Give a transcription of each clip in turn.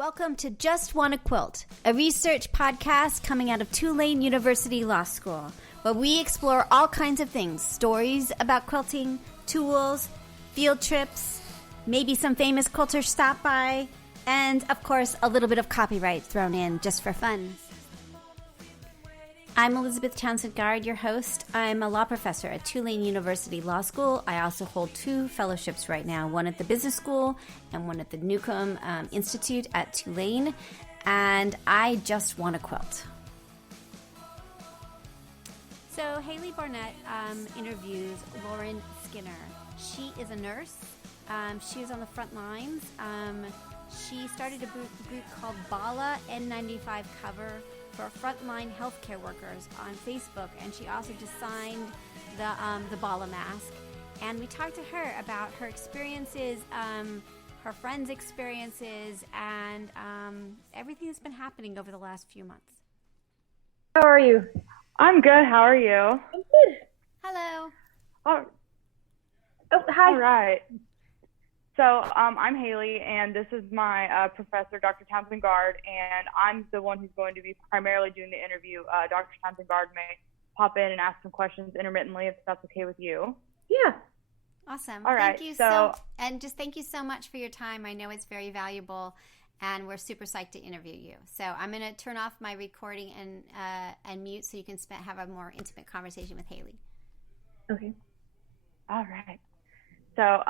Welcome to JustWannaQuilt, a research podcast coming out of Tulane University Law School, where we explore all kinds of things, stories about quilting, tools, field trips, maybe some famous quilters stop by, and, of course, a little bit of copyright thrown in just for fun. I'm Elizabeth Townsend-Gard, your host. I'm a law professor at Tulane University Law School. I also hold 2 fellowships right now, one at the Business School and one at the Newcomb Institute at Tulane, and I just want to quilt. So Haley Barnett interviews Lauren Skinner. She is a nurse. She was on the front lines. She started a group called BaLA N95 Cover for frontline healthcare workers on Facebook, and she also designed the BaLA mask. And we talked to her about her experiences, her friends' experiences, and everything that's been happening over the last few months. How are you? I'm good. How are you? I'm good. Hello. Oh, hi. All right. So I'm Haley, and this is my professor, Dr. Townsend-Gard, and I'm the one who's going to be primarily doing the interview. Dr. Townsend-Gard may pop in and ask some questions intermittently if that's okay with you. Yeah. Awesome. All right. Thank you thank you so much for your time. I know it's very valuable, and we're super psyched to interview you. So I'm going to turn off my recording and mute so you can have a more intimate conversation with Haley. Okay. All right. So,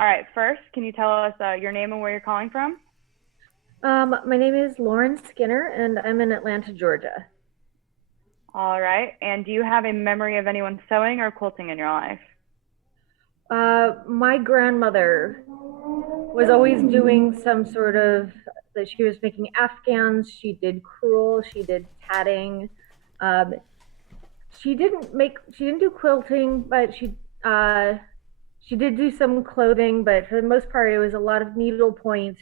all right, first, can you tell us your name and where you're calling from? My name is Lauren Skinner, and I'm in Atlanta, Georgia. All right. And do you have a memory of anyone sewing or quilting in your life? My grandmother was always doing some sort of, that she was making afghans, she did crewel, she did tatting. She didn't do quilting, but she did do some clothing, but for the most part, it was a lot of needlepoint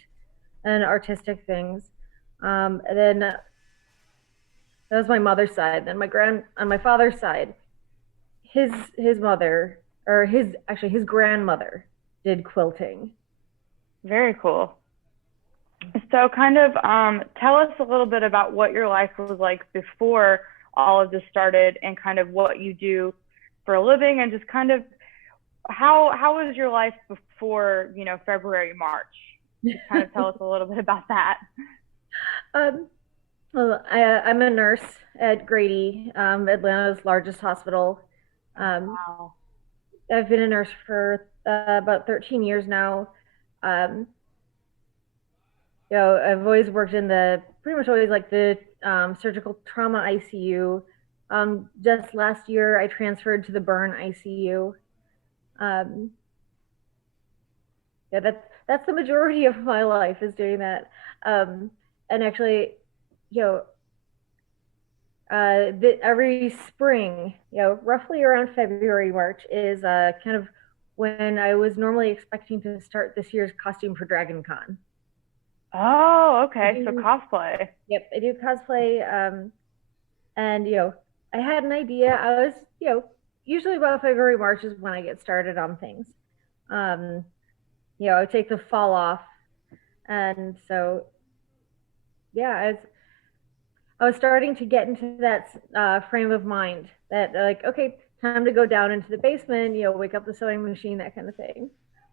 and artistic things. And then that was my mother's side. Then on my father's side, his mother, or his grandmother, did quilting. Very cool. So kind of tell us a little bit about what your life was like before all of this started, and kind of what you do for a living, and just kind of how was your life before, February, March? Just kind of tell us a little bit about that. Well, I'm a nurse at Grady, Atlanta's largest hospital. Wow. I've been a nurse for about 13 years now. I've always worked in pretty much always like the surgical trauma ICU. Just last year, I transferred to the burn ICU. That's the majority of my life is doing that. And actually, every spring, roughly around February, March is kind of when I was normally expecting to start this year's costume for Dragon Con. Oh, okay. So cosplay. Yep, I do cosplay. And, I had an idea. I was, usually about February, March is when I get started on things. I take the fall off. And so, yeah, I was starting to get into that frame of mind that like, okay, time to go down into the basement, wake up the sewing machine, that kind of thing.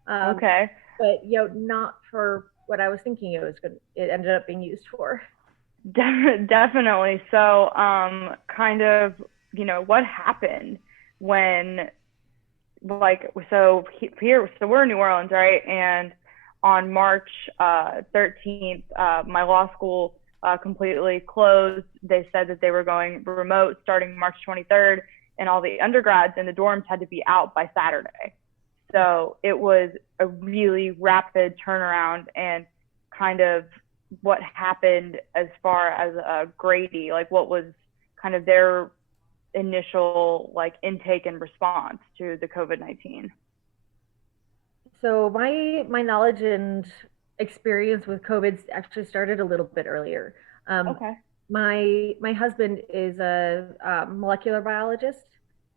Okay. But, not for what I was thinking it ended up being used for. Definitely. So, kind of, what happened when, so we're in New Orleans, right? And on March 13th, my law school completely closed. They said that they were going remote starting March 23rd, and all the undergrads in the dorms had to be out by Saturday. So it was a really rapid turnaround, and kind of what happened as far as Grady, like what was kind of their initial intake and response to the COVID-19? So my knowledge and experience with COVID actually started a little bit earlier. Okay. My husband is a molecular biologist,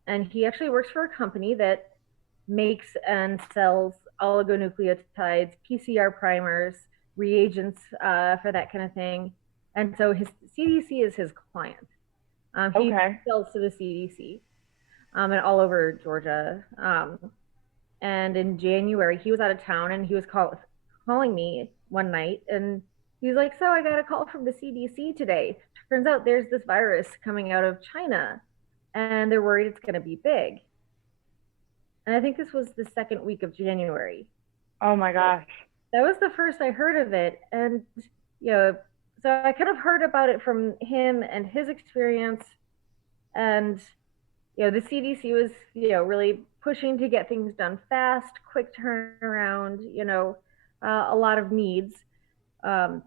and he actually works for a company that makes and sells oligonucleotides, PCR primers, reagents for that kind of thing. And so his CDC is his client. He Okay. sells to the CDC and all over Georgia. And in January, he was out of town and he was calling me one night and he's like, so I got a call from the CDC today. Turns out there's this virus coming out of China and they're worried it's going to be big. And I think this was the second week of January. Oh my gosh. That was the first I heard of it. And, so I kind of heard about it from him and his experience. And, the CDC was, really pushing to get things done fast, quick turnaround, a lot of needs. So,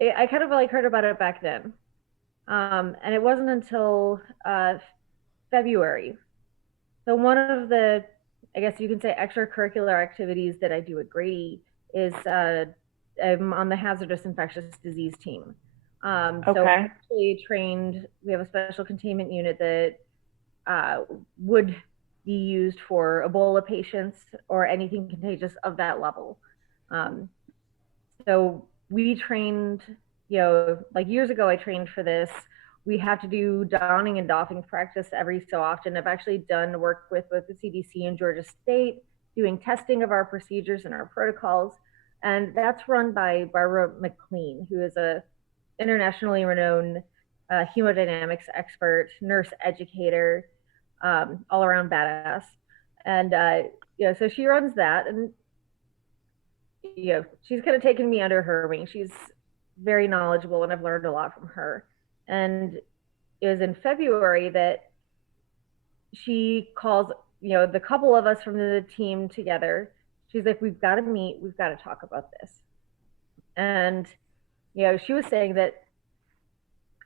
I kind of like heard about it back then. And it wasn't until February. So one of the, I guess you can say, extracurricular activities that I do at Grady is I'm on the hazardous infectious disease team. So I actually trained, we have a special containment unit that would be used for Ebola patients or anything contagious of that level. So we trained, like years ago, I trained for this. We have to do donning and doffing practice every so often. I've actually done work with both the CDC and Georgia State, doing testing of our procedures and our protocols. And that's run by Barbara McLean, who is a internationally renowned hemodynamics expert, nurse educator, all around badass. And, so she runs that. And, she's kind of taken me under her wing. She's very knowledgeable and I've learned a lot from her. And it was in February that she calls, the couple of us from the team together. She's like, we've got to meet. We've got to talk about this. And, she was saying that,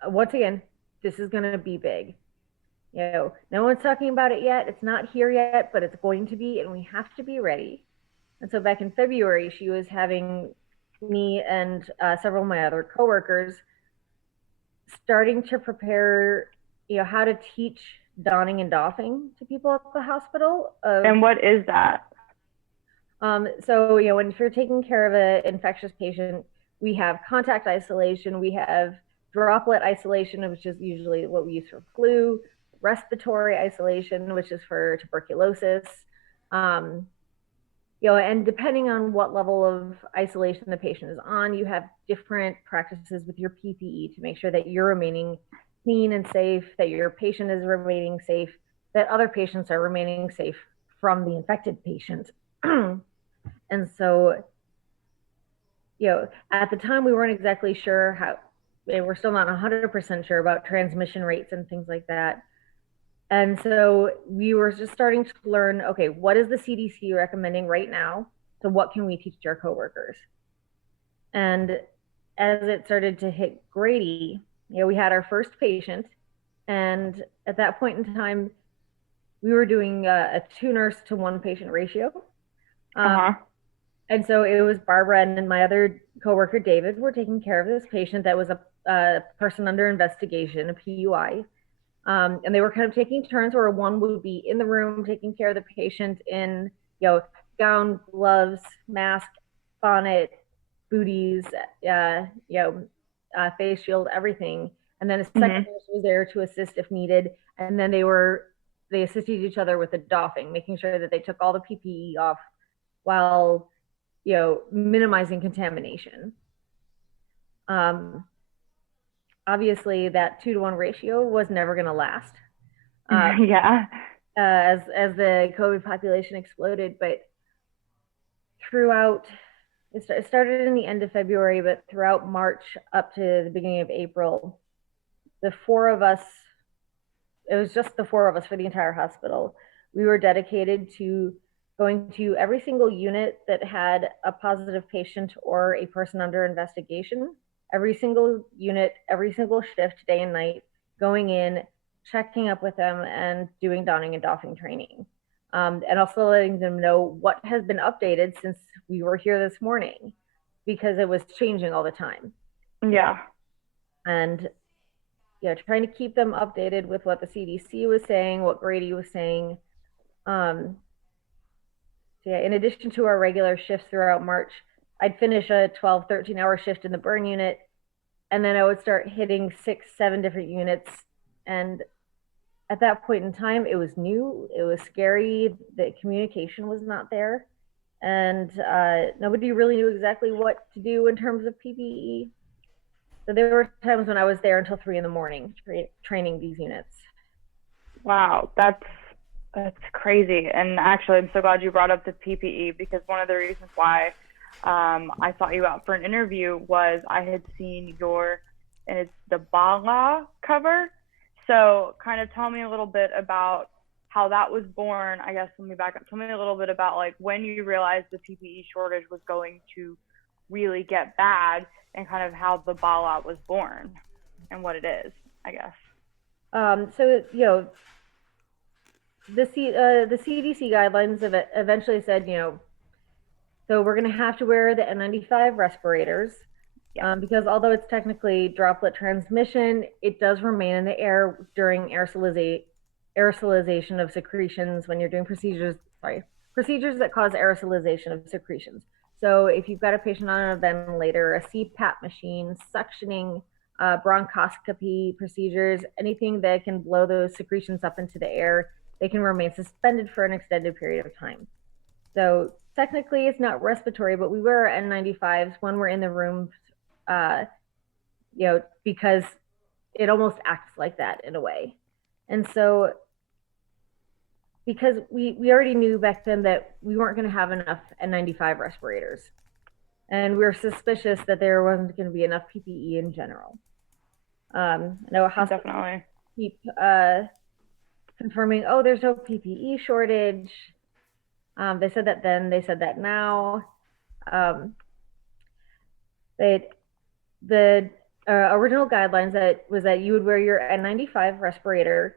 once again, this is going to be big. No one's talking about it yet. It's not here yet, but it's going to be, and we have to be ready. And so back in February, she was having me and several of my other coworkers starting to prepare, how to teach donning and doffing to people at the hospital. And what is that? So, when you're taking care of an infectious patient, we have contact isolation, we have droplet isolation, which is usually what we use for flu, respiratory isolation, which is for tuberculosis. And depending on what level of isolation the patient is on, you have different practices with your PPE to make sure that you're remaining clean and safe, that your patient is remaining safe, that other patients are remaining safe from the infected patient. And so, at the time we weren't exactly sure how, we're still not 100% sure about transmission rates and things like that. And so we were just starting to learn, okay, what is the CDC recommending right now? So what can we teach our coworkers? And as it started to hit Grady, we had our first patient. And at that point in time, we were doing a 2 nurse to 1 patient ratio. And so it was Barbara and my other coworker, David, were taking care of this patient that was a person under investigation, a PUI. And they were kind of taking turns where one would be in the room taking care of the patient in, gown, gloves, mask, bonnet, booties, face shield, everything. And then a second nurse was there to assist if needed. And then they assisted each other with the doffing, making sure that they took all the PPE off while, minimizing contamination. Obviously that 2-to-1 ratio was never going to last. As the COVID population exploded, but throughout, it started in the end of February, but throughout March up to the beginning of April, the 4 of us, it was just the 4 of us for the entire hospital. We were dedicated to going to every single unit that had a positive patient or a person under investigation, every single unit, every single shift, day and night, going in, checking up with them and doing donning and doffing training. And also letting them know what has been updated since we were here this morning, because it was changing all the time. Yeah. And trying to keep them updated with what the CDC was saying, what Grady was saying. So yeah, in addition to our regular shifts throughout March, I'd finish a 12, 13-hour shift in the burn unit, and then I would start hitting 6, 7 different units. And at that point in time, it was new, it was scary, the communication was not there, and nobody really knew exactly what to do in terms of PPE. So there were times when I was there until 3 in the morning training these units. Wow, that's crazy. And actually, I'm so glad you brought up the PPE, because one of the reasons why I sought you out for an interview was I had seen it's the BaLA cover. So kind of tell me a little bit about how that was born. I guess let me back up. Tell me a little bit about like when you realized the PPE shortage was going to really get bad, and kind of how the BaLA was born and what it is, I guess. So the CDC guidelines eventually said, so we're going to have to wear the N95 respirators, because although it's technically droplet transmission, it does remain in the air during aerosolization of secretions when you're doing procedures that cause aerosolization of secretions. So if you've got a patient on a ventilator, a CPAP machine, suctioning, bronchoscopy procedures, anything that can blow those secretions up into the air, they can remain suspended for an extended period of time. So technically it's not respiratory, but we wear N95s when we're in the room, because it almost acts like that in a way. And so because we already knew back then that we weren't going to have enough N95 respirators, and we were suspicious that there wasn't going to be enough PPE in general. I know hospitals Definitely keep confirming, oh, there's no PPE shortage. They said that then, they said that now. The original guidelines was that you would wear your N95 respirator,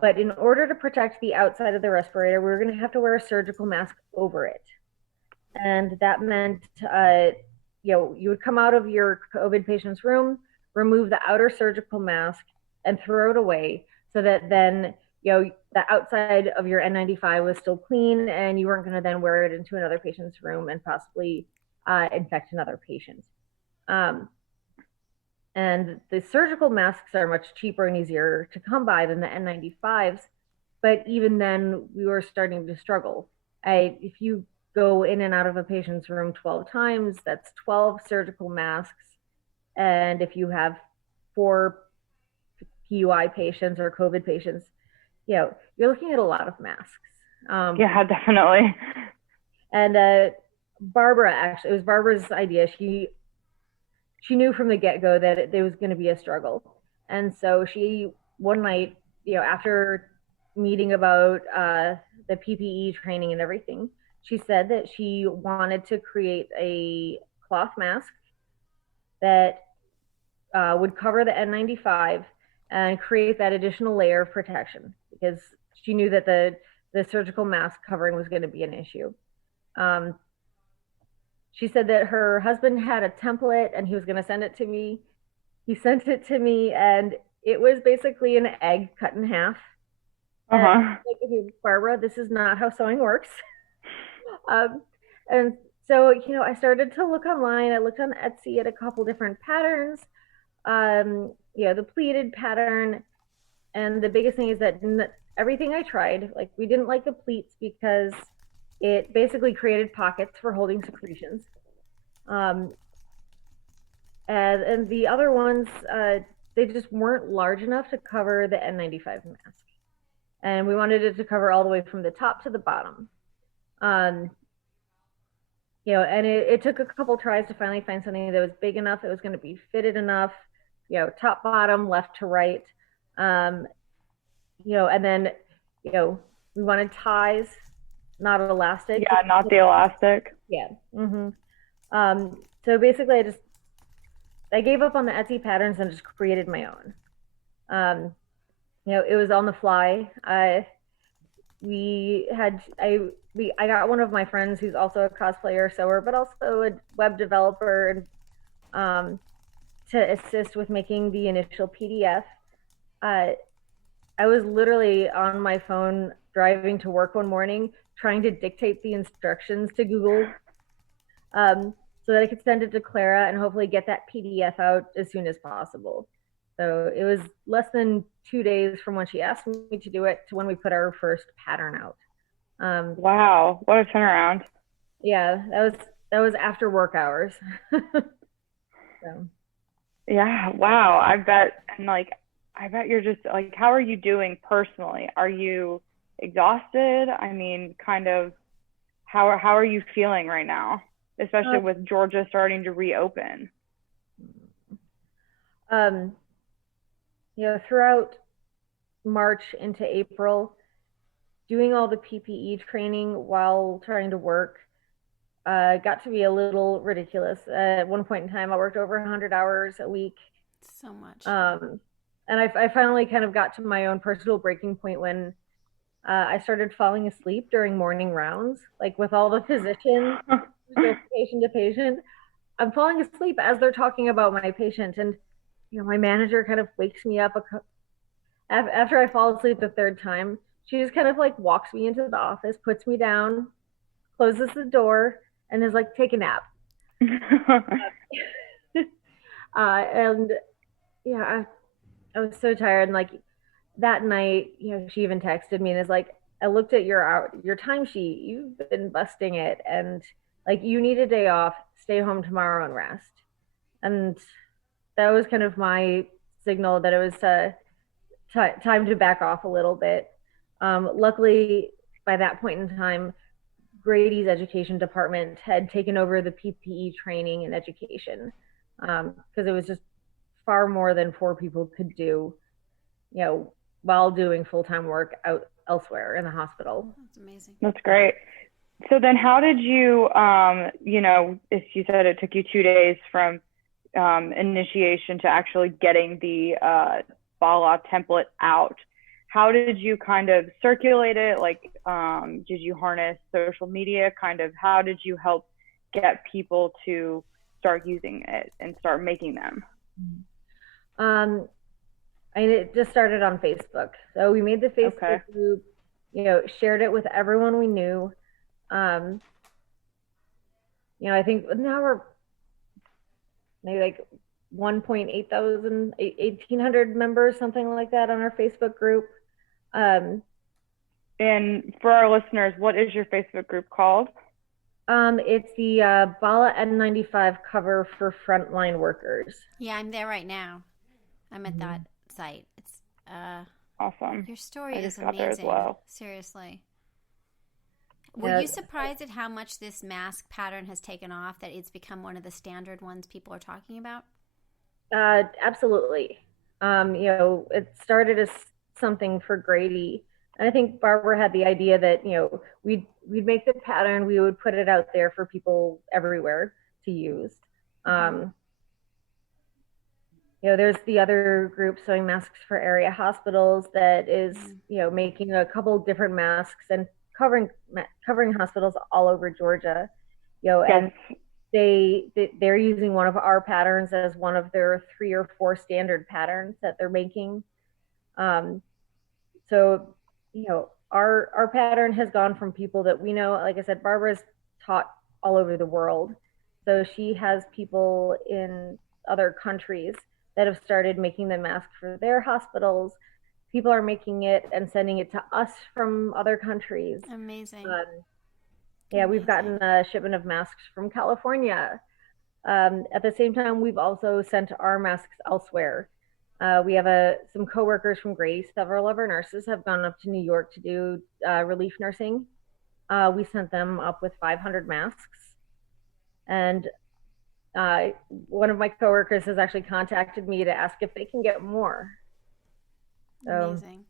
but in order to protect the outside of the respirator, we were going to have to wear a surgical mask over it. And that meant, you would come out of your COVID patient's room, remove the outer surgical mask, and throw it away, so that then, the outside of your N95 was still clean, and you weren't going to then wear it into another patient's room and possibly infect another patient. And the surgical masks are much cheaper and easier to come by than the N95s, but even then we were starting to struggle. If you go in and out of a patient's room 12 times, that's 12 surgical masks. And if you have 4 PUI patients or COVID patients, you're looking at a lot of masks. Yeah, definitely. And Barbara, it was Barbara's idea. She knew from the get-go that there was going to be a struggle. And so she, one night, after meeting about the PPE training and everything, she said that she wanted to create a cloth mask that would cover the N95 and create that additional layer of protection, because she knew that the surgical mask covering was going to be an issue. She said that her husband had a template and he was going to send it to me. He sent it to me, and it was basically an egg cut in half. And like, Barbara, this is not how sewing works. And so, I started to look online. I looked on Etsy at a couple different patterns, the pleated pattern. And the biggest thing is that everything I tried, like, we didn't like the pleats because it basically created pockets for holding secretions. And the other ones, they just weren't large enough to cover the N95 mask. And we wanted it to cover all the way from the top to the bottom. And it took a couple tries to finally find something that was big enough, that was going to be fitted enough, top, bottom, left to right. And then, we wanted ties, not elastic. Yeah, not the elastic. Yeah. So basically I gave up on the Etsy patterns and just created my own. It was on the fly. I got one of my friends who's also a cosplayer sewer, but also a web developer, and to assist with making the initial PDF. I was literally on my phone driving to work one morning, trying to dictate the instructions to Google, so that I could send it to Clara and hopefully get that PDF out as soon as possible. So it was less than 2 days from when she asked me to do it to when we put our first pattern out. Wow, what a turnaround. Yeah, that was after work hours. So. Yeah, wow. I bet, and like, I bet you're just like, how are you doing personally? Are you exhausted? I mean, kind of, how are you feeling right now, especially with Georgia starting to reopen? You know, throughout March into April, doing all the PPE training while trying to work got to be a little ridiculous. At one point in time, I worked over 100 hours a week. So much. And I finally kind of got to my own personal breaking point when I started falling asleep during morning rounds, like with all the physicians, go patient to patient. I'm falling asleep as they're talking about my patient, and you know, my manager kind of wakes me up after I fall asleep the third time. She just kind of like walks me into the office, puts me down, closes the door, and is like, "Take a nap." And yeah, I was so tired, and like that night, you know, she even texted me and is like, "I looked at your timesheet. You've been busting it, and like you need a day off. Stay home tomorrow and rest." And that was kind of my signal that it was time to back off a little bit. Luckily, by that point in time, Grady's education department had taken over the PPE training and education, because it was just far more than 4 people could do, you know, while doing full-time work out elsewhere in the hospital. That's amazing. That's great. So then how did you, you know, if you said it took you 2 days from initiation to actually getting the BaLA template out, how did you kind of circulate it? Like, did you harness social media? Kind of, how did you help get people to start using it and start making them? It just started on Facebook. So we made the Facebook group, you know, shared it with everyone we knew. You know, I think now we're maybe like 1.8 thousand, 1,800 members, something like that on our Facebook group. And for our listeners, what is your Facebook group called? It's the BaLA N95 cover for frontline workers. Yeah, I'm there right now. I'm at that site. It's awesome. Your story is amazing. There as well. Seriously. Were you surprised at how much this mask pattern has taken off, that it's become one of the standard ones people are talking about? Absolutely. You know, it started as something for Grady. And I think Barbara had the idea that, you know, we'd make the pattern, we would put it out there for people everywhere to use. You know, there's the other group, Sewing Masks for Area Hospitals, that is, you know, making a couple different masks and covering hospitals all over Georgia. You know, and they're using one of our patterns as one of their 3 or 4 standard patterns that they're making. So, you know, our pattern has gone from people that we know, like I said, Barbara's taught all over the world. So she has people in other countries that have started making the mask for their hospitals. People are making it and sending it to us from other countries. Amazing. Yeah, we've gotten a shipment of masks from California. At the same time, we've also sent our masks elsewhere. We have some coworkers from Grace. Several of our nurses have gone up to New York to do relief nursing. We sent them up with 500 masks. And one of my coworkers has actually contacted me to ask if they can get more. Amazing.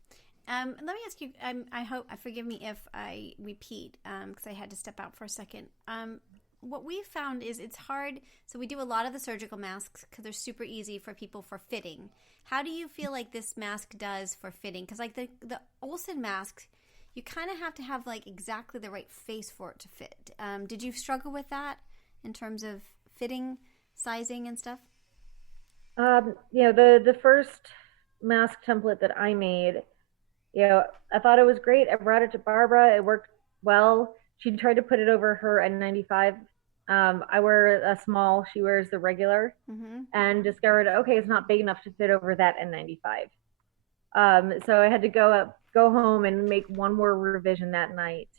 Let me ask you, I hope, forgive me if I repeat, because I had to step out for a second. What we found is it's hard. So we do a lot of the surgical masks because they're super easy for people for fitting. How do you feel like this mask does for fitting? Because like the Olsen mask, you kind of have to have like exactly the right face for it to fit. Did you struggle with that in terms of fitting, sizing, and stuff? You know, the first mask template that I made, you know, I thought it was great. I brought it to Barbara. It worked well, she tried to put it over her N95. I wear a small, she wears the regular, and discovered, okay, it's not big enough to fit over that N95. So I had to go home and make one more revision that night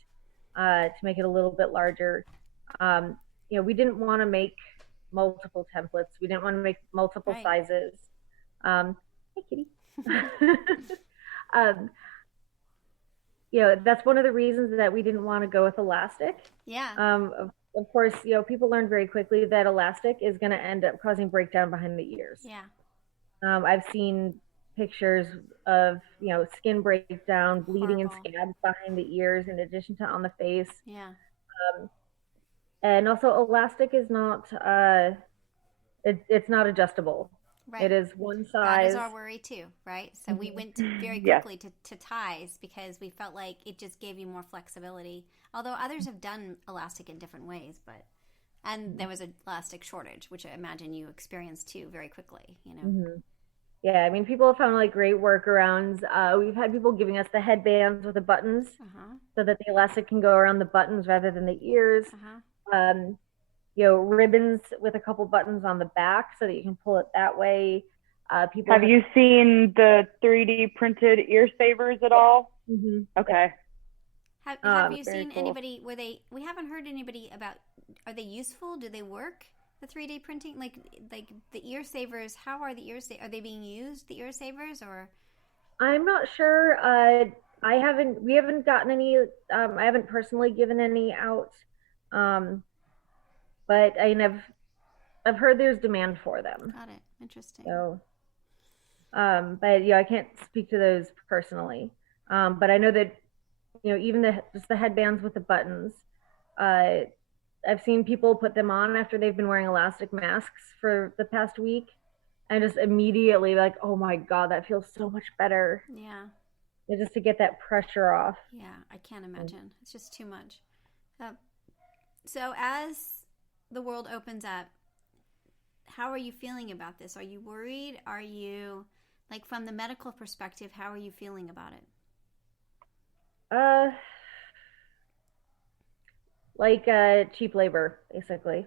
to make it a little bit larger. We didn't want to make multiple templates. We didn't want to make multiple sizes. Hey, kitty. um, that's one of the reasons that we didn't want to go with elastic. Yeah. Of course, people learn very quickly that elastic is going to end up causing breakdown behind the ears. Yeah. I've seen pictures of skin breakdown, bleeding and scabs behind the ears, in addition to on the face. Yeah. And also, elastic is not it's not adjustable. Right. It is one size. That is our worry too, right? So we went very quickly to ties because we felt like it just gave you more flexibility. Although others have done elastic in different ways, and there was an elastic shortage, which I imagine you experienced too very quickly. Yeah, I mean, people have found like great workarounds. We've had people giving us the headbands with the buttons, so that the elastic can go around the buttons rather than the ears. Ribbons with a couple buttons on the back so that you can pull it that way. Have you seen the 3D printed ear savers at all? Okay. Have you seen anybody we haven't heard anybody about, are they useful? Do they work? The 3D printing, like the ear savers, how are the are they being used, the ear savers, or? I'm not sure. We haven't gotten any, I haven't personally given any out. But I've heard there's demand for them. Got it. Interesting. So, but I can't speak to those personally. But I know that, even just the headbands with the buttons, I've seen people put them on after they've been wearing elastic masks for the past week, and just immediately like, oh my God, that feels so much better. Yeah. Just to get that pressure off. Yeah, I can't imagine. It's just too much. So as the world opens up, how are you feeling about this? Are you worried? Are you, like, from the medical perspective, how are you feeling about it? Cheap labor, basically.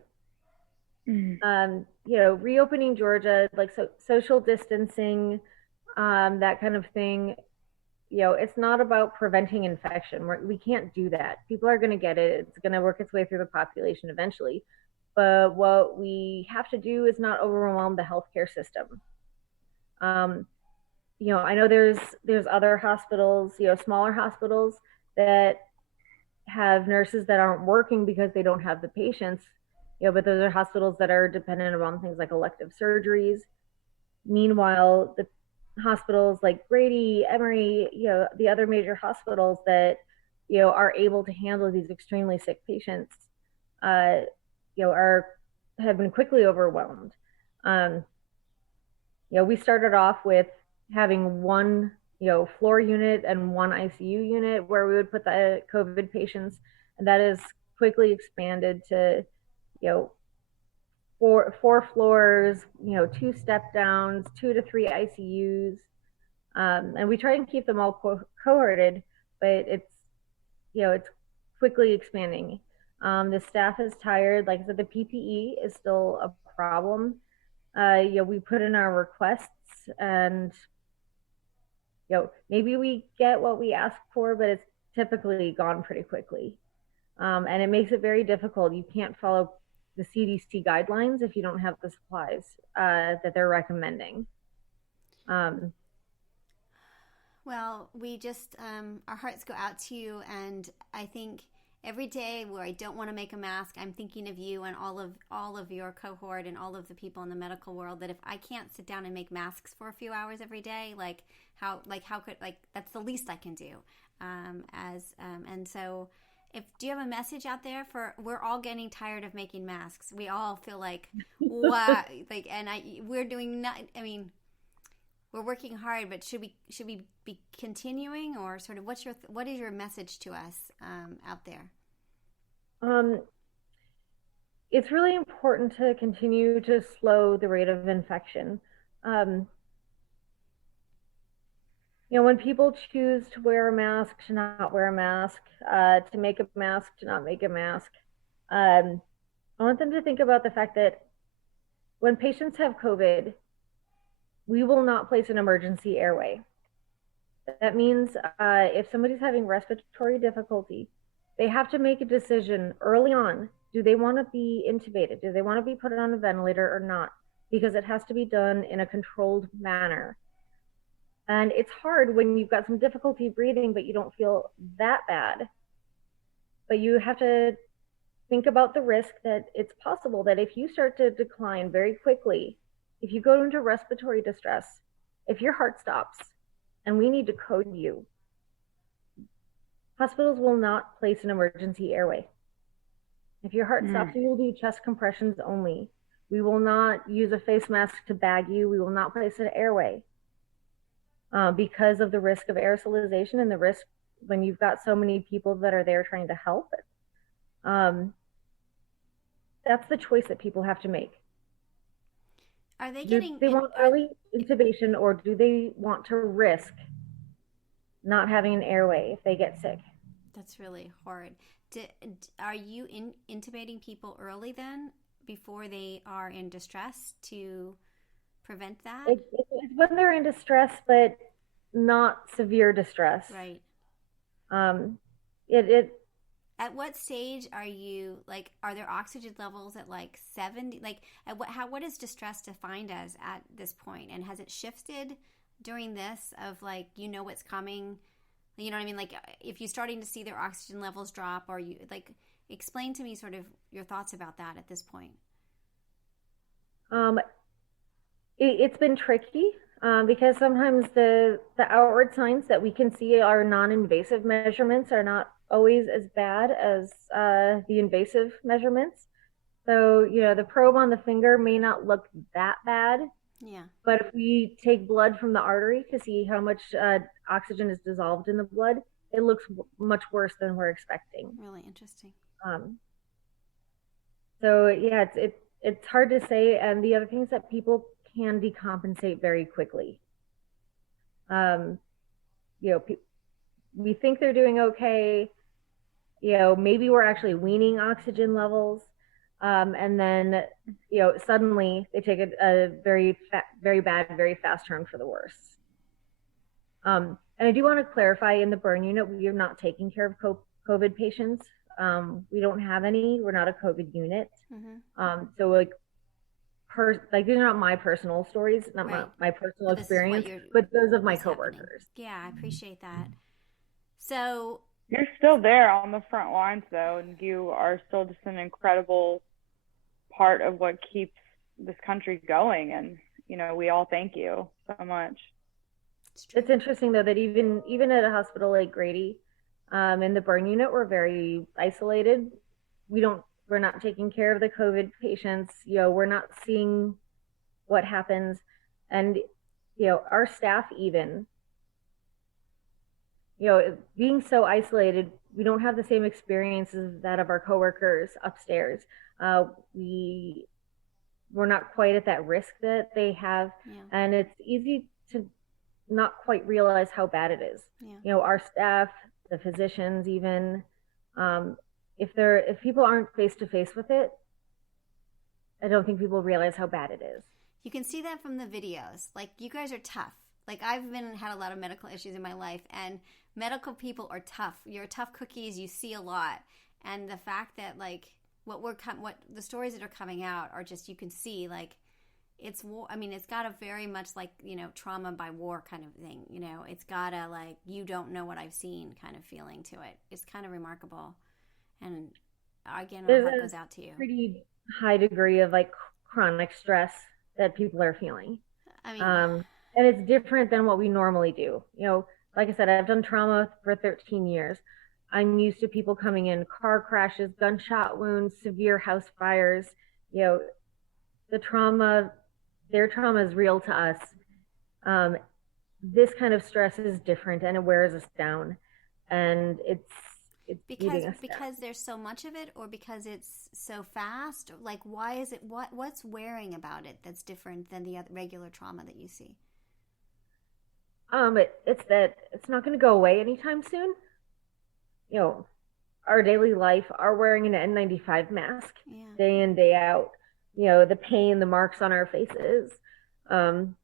Reopening Georgia, like social distancing, that kind of thing. It's not about preventing infection. We can't do that. People are going to get it. It's going to work its way through the population eventually. But what we have to do is not overwhelm the healthcare system. I know there's other hospitals, smaller hospitals that have nurses that aren't working because they don't have the patients. But those are hospitals that are dependent on things like elective surgeries. Meanwhile, the hospitals like Grady, Emory, the other major hospitals that are able to handle these extremely sick patients, have been quickly overwhelmed. We started off with having one floor unit and one ICU unit where we would put the COVID patients, and that has quickly expanded to four floors, 2 step downs, 2 to 3 ICUs, and we try and keep them all cohorted, but it's quickly expanding. The staff is tired. Like I said, the PPE is still a problem. We put in our requests, and maybe we get what we ask for, but it's typically gone pretty quickly, and it makes it very difficult. You can't follow the CDC guidelines if you don't have the supplies that they're recommending. Well, we just, our hearts go out to you, and I think every day where I don't want to make a mask, I'm thinking of you and all of your cohort and all of the people in the medical world, that if I can't sit down and make masks for a few hours every day, how could, that's the least I can do. And so, do you have a message out there we're all getting tired of making masks. We all feel like, wow, we're doing not, we're working hard, but should we be continuing, or sort of what is your message to us out there? It's really important to continue to slow the rate of infection. When people choose to wear a mask, to not wear a mask, to make a mask, to not make a mask, I want them to think about the fact that when patients have COVID, we will not place an emergency airway. That means if somebody's having respiratory difficulty, they have to make a decision early on. Do they want to be intubated? Do they want to be put on a ventilator or not? Because it has to be done in a controlled manner. And it's hard when you've got some difficulty breathing, but you don't feel that bad. But you have to think about the risk that it's possible that if you start to decline very quickly, if you go into respiratory distress, if your heart stops and we need to code you, hospitals will not place an emergency airway. If your heart stops, we will do chest compressions only. We will not use a face mask to bag you. We will not place an airway because of the risk of aerosolization and the risk when you've got so many people that are there trying to help. That's the choice that people have to make. Are they getting? Do they want early intubation, or do they want to risk not having an airway if they get sick? That's really horrid. Are you intubating people early then, before they are in distress, to prevent that? It's when they're in distress, but not severe distress. Right. At what stage are you, like, are there oxygen levels at like 70? Like, what is distress defined as at this point? And has it shifted during this of like, what's coming? You know what I mean? Like, if you're starting to see their oxygen levels drop, or you, like, explain to me sort of your thoughts about that at this point. It's been tricky because sometimes the outward signs that we can see are non-invasive measurements are not always as bad as the invasive measurements. So, the probe on the finger may not look that bad. Yeah. But if we take blood from the artery to see how much oxygen is dissolved in the blood, it looks much worse than we're expecting. Really interesting. So yeah, it's hard to say. And the other thing is that people can decompensate very quickly. We think they're doing okay. Maybe we're actually weaning oxygen levels. And then, suddenly they take a very bad, very fast turn for the worse. And I do want to clarify, in the burn unit, we are not taking care of COVID patients. We don't have any. We're not a COVID unit. Mm-hmm. So these are not my personal stories, not right. my personal experience, but those of my coworkers. Happening. Yeah, I appreciate that. So you're still there on the front lines, though, and you are still just an incredible part of what keeps this country going. And we all thank you so much. It's interesting, though, that even at a hospital like Grady, in the burn unit, we're very isolated. We're not taking care of the COVID patients. We're not seeing what happens, and our staff, even being so isolated, we don't have the same experiences as that of our coworkers upstairs. We're not quite at that risk that they have. Yeah. And it's easy to not quite realize how bad it is. Yeah. Our staff, the physicians, even, if people aren't face to face with it, I don't think people realize how bad it is. You can see that from the videos. Like, you guys are tough. Like, I've had a lot of medical issues in my life, and medical people are tough. You're tough cookies. You see a lot. And the fact that, like, what the stories that are coming out are just, you can see, like, it's war. I mean, it's got a very much like, trauma by war kind of thing. It's got a, like, you don't know what I've seen kind of feeling to it. It's kind of remarkable. And again, my heart goes out to you. Pretty high degree of, like, chronic stress that people are feeling. I mean, and it's different than what we normally do. Like I said, I've done trauma for 13 years. I'm used to people coming in, car crashes, gunshot wounds, severe house fires. Their trauma is real to us. This kind of stress is different, and it wears us down. And it's because there's so much of it, or because it's so fast. Like, why is it? What's wearing about it that's different than the other regular trauma that you see? I think It's that it's not going to go away anytime soon. You know, our daily life, our wearing an N95 mask Yeah. day in, day out, the pain, the marks on our faces, um,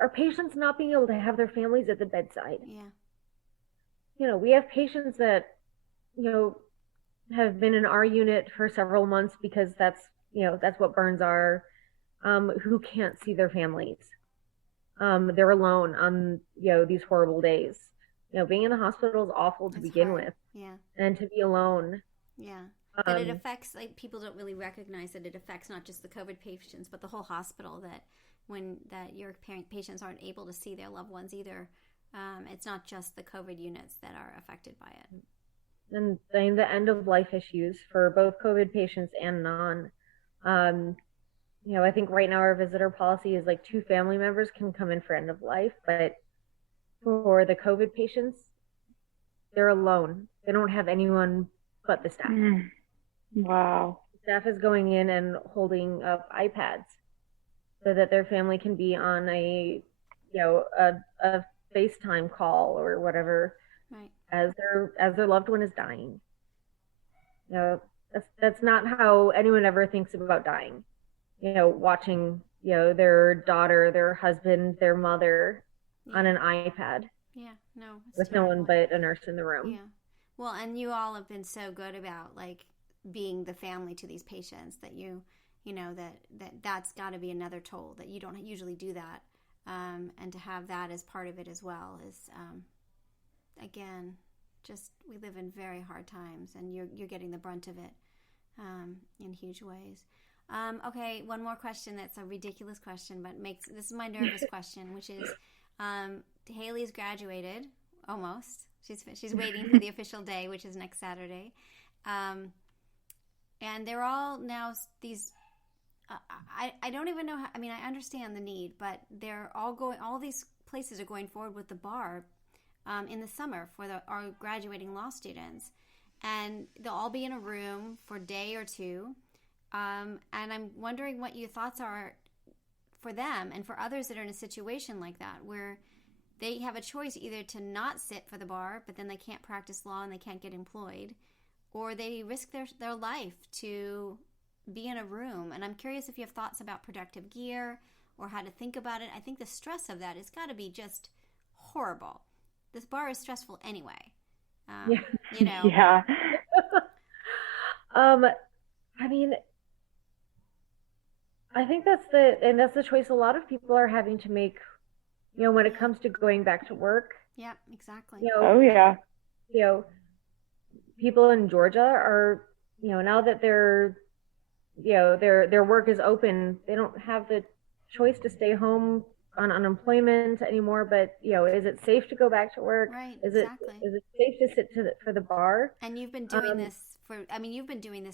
our patients not being able to have their families at the bedside. Yeah. We have patients that, you know, have been in our unit for several months because that's what burns are, who can't see their families. They're alone on, these horrible days. Being in the hospital is awful to It's begin hard. with, Yeah. and to be alone. Yeah. That it Um, affects, like, people don't really recognize that it affects not just the COVID patients, but the whole hospital. That when that your patients aren't able to see their loved ones either, it's not just the COVID units that are affected by it. and then the end of life issues for both COVID patients and non. Um, I think right now our visitor policy is like 2 family members can come in for end of life, but for the COVID patients, they're alone. They don't have anyone but the staff. Wow. Staff is going in and holding up iPads so that their family can be on a FaceTime call or whatever, right, as their loved one is dying. That's not how anyone ever thinks about dying. Watching their daughter, their husband, their mother on an iPad. Yeah, no, it's with terrible. no one but a nurse in the room. Yeah. Well, and you all have been so good about, like, being the family to these patients that that's got to be another toll that you don't usually do that. And to have that as part of it as well is, again, just we live in very hard times, and you're getting the brunt of it in huge ways. Okay, one more question that's a ridiculous question, but this is my nervous question, which is, Haley's graduated almost. She's waiting for the official day, which is next Saturday, and they're all now these. I don't even know how. I mean, I understand the need, but they're all going. All these places are going forward with the bar in the summer for our graduating law students, and they'll all be in a room for a day or two. And I'm wondering what your thoughts are for them and for others that are in a situation like that, where they have a choice either to not sit for the bar, but then they can't practice law and they can't get employed, or they risk their life to be in a room. And I'm curious if you have thoughts about protective gear or how to think about it. I think the stress of that has got to be just horrible. This bar is stressful anyway. Yeah. Yeah. I mean, I think that's the choice a lot of people are having to make, when it comes to going back to work. Yeah, exactly. Oh yeah. People in Georgia are, now that their work is open, they don't have the choice to stay home on unemployment anymore. But is it safe to go back to work? Right. Is exactly. it safe to sit for the bar? And you've been doing this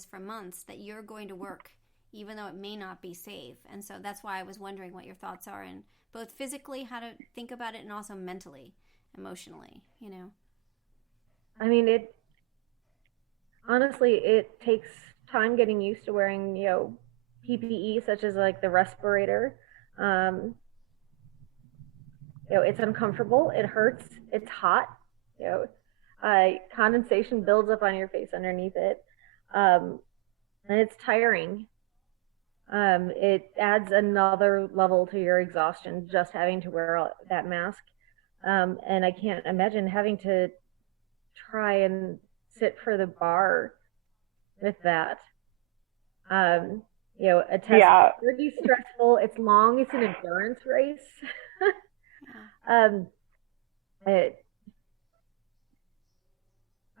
for months, that you're going to work even though it may not be safe. And so that's why I was wondering what your thoughts are, and both physically how to think about it and also mentally, emotionally, I mean, honestly, it takes time getting used to wearing, PPE, such as like the respirator. It's uncomfortable, it hurts, it's hot, condensation builds up on your face underneath it, and it's tiring. It adds another level to your exhaustion just having to wear that mask. And I can't imagine having to try and sit for the bar with that. A test is pretty stressful. It's long. It's an endurance race.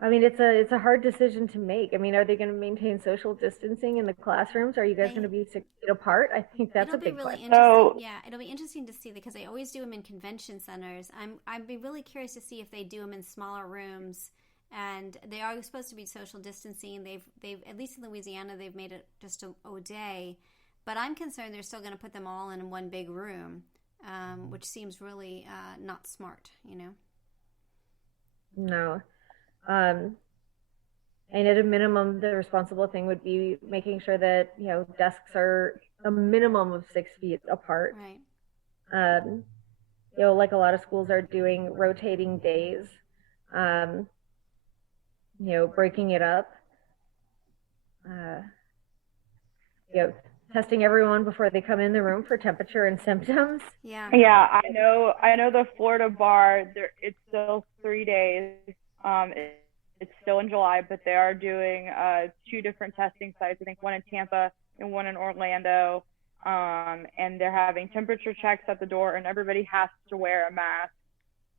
It's a hard decision to make. I mean, are they going to maintain social distancing in the classrooms? Are you guys going to be 6 feet apart? I think that's a big question. Yeah, it'll be interesting to see, because they always do them in convention centers. I'd be really curious to see if they do them in smaller rooms. And they are supposed to be social distancing. They've at least in Louisiana, they've made it just a day. But I'm concerned they're still going to put them all in one big room, which seems really not smart, No. And at a minimum, the responsible thing would be making sure that, desks are a minimum of 6 feet apart. Right. like a lot of schools are doing rotating days, breaking it up, uh, testing everyone before they come in the room for temperature and symptoms. Yeah. Yeah, I know the Florida bar, it's still 3 days. It's still in July, but they are doing 2 different testing sites. I think one in Tampa and one in Orlando. And they're having temperature checks at the door, and everybody has to wear a mask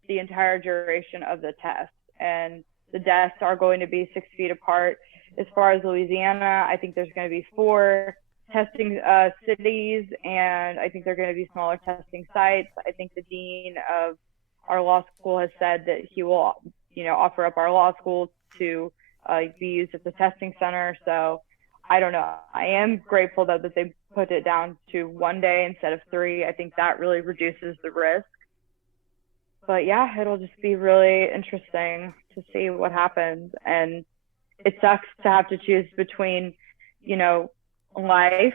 the entire duration of the test. And the desks are going to be 6 feet apart. As far as Louisiana, I think there's going to be 4 testing cities, and I think they're going to be smaller testing sites. I think the dean of our law school has said that he will, offer up our law school to be used as a testing center. So I don't know. I am grateful though that they put it down to 1 day instead of 3. I think that really reduces the risk. But yeah, it'll just be really interesting to see what happens. And it sucks to have to choose between, life,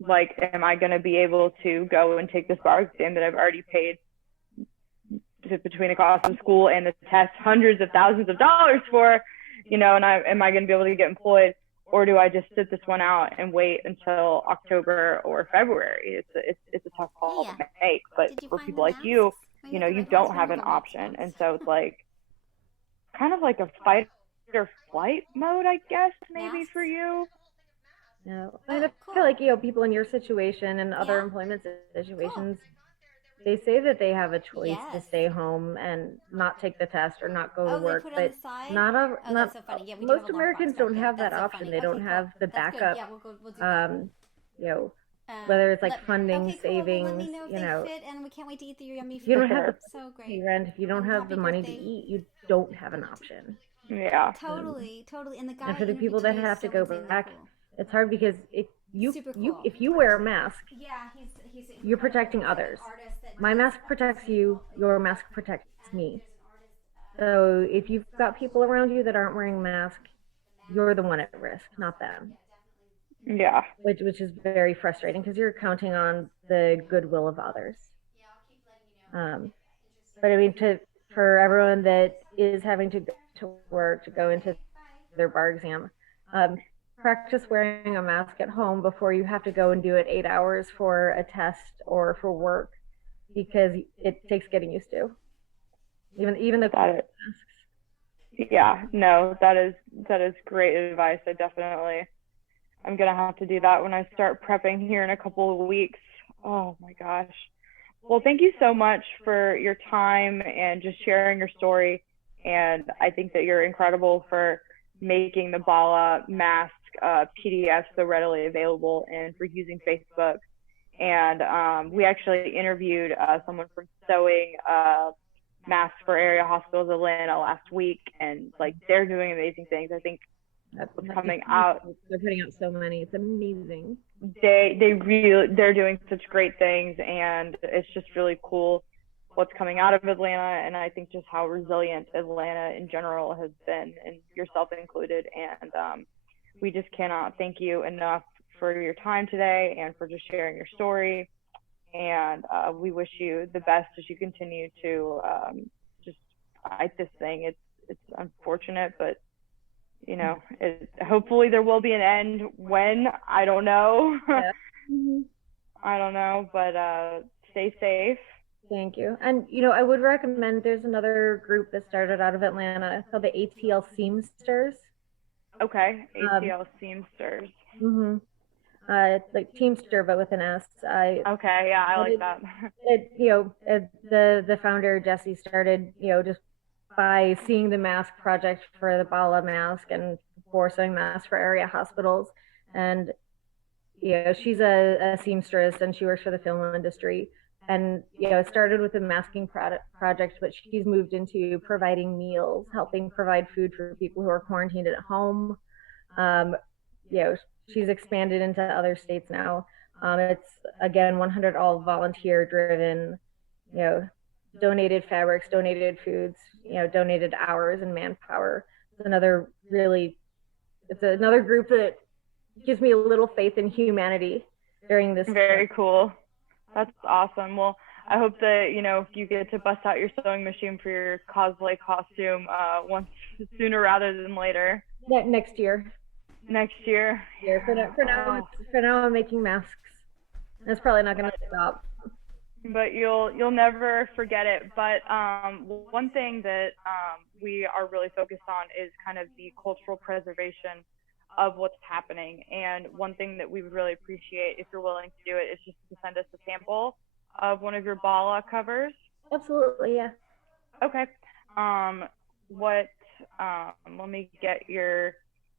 like, am I going to be able to go and take this bar exam that I've already paid between the cost of school and the test hundreds of thousands of dollars for, and am I going to be able to get employed, or do I just sit this one out and wait until October or February? It's a tough call to make, but for people like you, you don't have an option. And so it's like kind of like a fight or flight mode, I guess, maybe for you. No, I feel like, people in your situation and other employment situations, they say that they have a choice to stay home and not take the test or not go to work, but most Americans don't have that option. They don't have the backup, whether it's like funding, savings, and we can't wait to eat the yummy food. You don't have so great. Rent. If you don't have the money to eat, you don't have an option. Yeah. Totally. And the guy. And for the people that have to go back, it's hard because if you wear a mask, you're protecting others. My mask protects you. Your mask protects me. So if you've got people around you that aren't wearing a mask, you're the one at risk, not them. Yeah. Which is very frustrating because you're counting on the goodwill of others. But I mean, for everyone that is having to go to work, to go into their bar exam, practice wearing a mask at home before you have to go and do it 8 hours for a test or for work, because it takes getting used to. Even the masks. Yeah, no, that is great advice. I'm gonna have to do that when I start prepping here in a couple of weeks. Oh my gosh. Well, thank you so much for your time and just sharing your story. And I think that you're incredible for making the BaLA mask PDF so readily available and for using Facebook. And we actually interviewed someone from sewing masks for area hospitals in Atlanta last week, and like they're doing amazing things. I think that's what's coming out. They're putting out so many. It's amazing. They're doing such great things, and it's just really cool what's coming out of Atlanta. And I think just how resilient Atlanta in general has been, and yourself included. And we just cannot thank you enough for your time today and for just sharing your story. And we wish you the best as you continue to just fight this thing. It's unfortunate, but hopefully there will be an end. When, I don't know. Yeah. I don't know, but stay safe. Thank you. And I would recommend, there's another group that started out of Atlanta called the ATL Seamsters. Okay, ATL Seamsters. Mm-hmm. It's like Teamster, but with an S. Okay, yeah, I like that. The founder, Jesse, started, just by seeing the mask project for the BaLA mask and for sewing masks for area hospitals. And, she's a seamstress and she works for the film industry. And, it started with a masking project, but she's moved into providing meals, helping provide food for people who are quarantined at home. She's expanded into other states now. It's, again, 100 all volunteer driven, donated fabrics, donated foods, donated hours and manpower. It's another group that gives me a little faith in humanity during this. Very cool. That's awesome. Well, I hope that, if you get to bust out your sewing machine for your cosplay costume once sooner rather than later. Next year. Next year. Yeah, for now, I'm making masks. That's probably not going to stop. But you'll never forget it. But one thing that we are really focused on is kind of the cultural preservation of what's happening. And one thing that we would really appreciate, if you're willing to do it, is just to send us a sample of one of your BaLA covers. Absolutely, yeah. Okay. Let me get your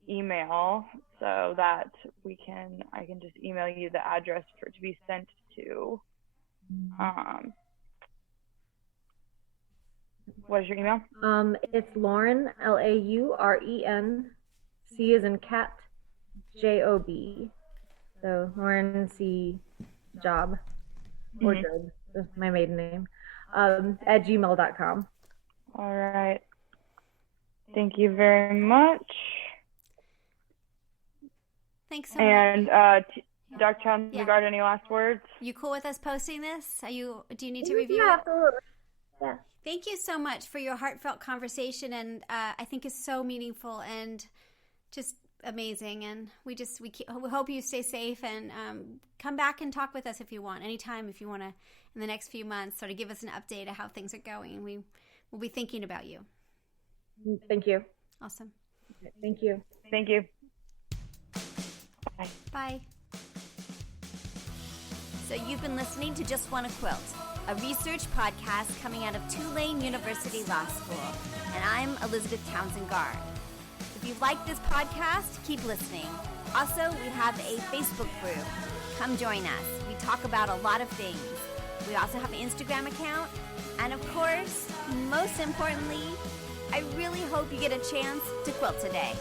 email so that I can just email you the address for it to be sent to. What is your email? It's Lauren, Lauren, C as in cat, Job. So Lauren C. Job, or Job, that's my maiden name, at gmail.com. All right. Thank you very much. Thanks so much. And Dr. Chandra, any last words? You cool with us posting this? Do you need to review Yeah, it? absolutely. Yeah. Thank you so much for your heartfelt conversation, and I think it's so meaningful and just amazing. And we hope you stay safe, and come back and talk with us if you want, anytime, if you want to, in the next few months, sort of give us an update of how things are going. We will be thinking about you. Thank you. Awesome. Thank you. Thank you. Bye. Bye. So you've been listening to JustWannaQuilt, a research podcast coming out of Tulane University Law School, and I'm Elizabeth Townsend-Gard. If you like this podcast, keep listening. Also, we have a Facebook group. Come join us. We talk about a lot of things. We also have an Instagram account. And of course, most importantly, I really hope you get a chance to quilt today.